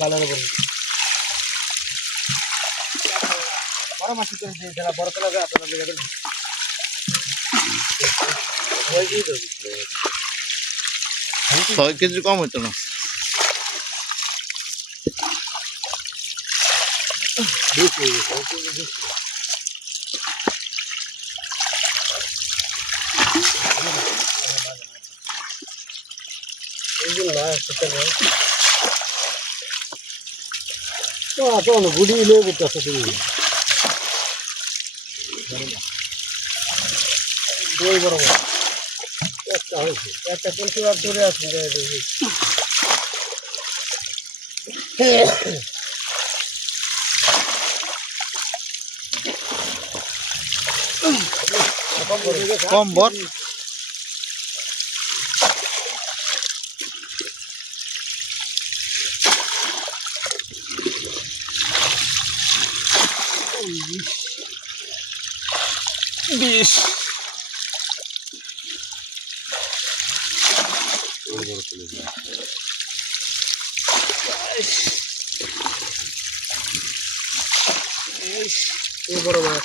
বালানো করে বড় মাছ করে দিয়ে দিলা বড় তেলা যা আপনার লেগে দিল ছয় কেজি কম হইতো না বেশি করতেছে তুমি ওই বড় বড় একটা হয়েছে একটা পরিষেবা আসুন দেখি কম বট বিশ বড় মাছ।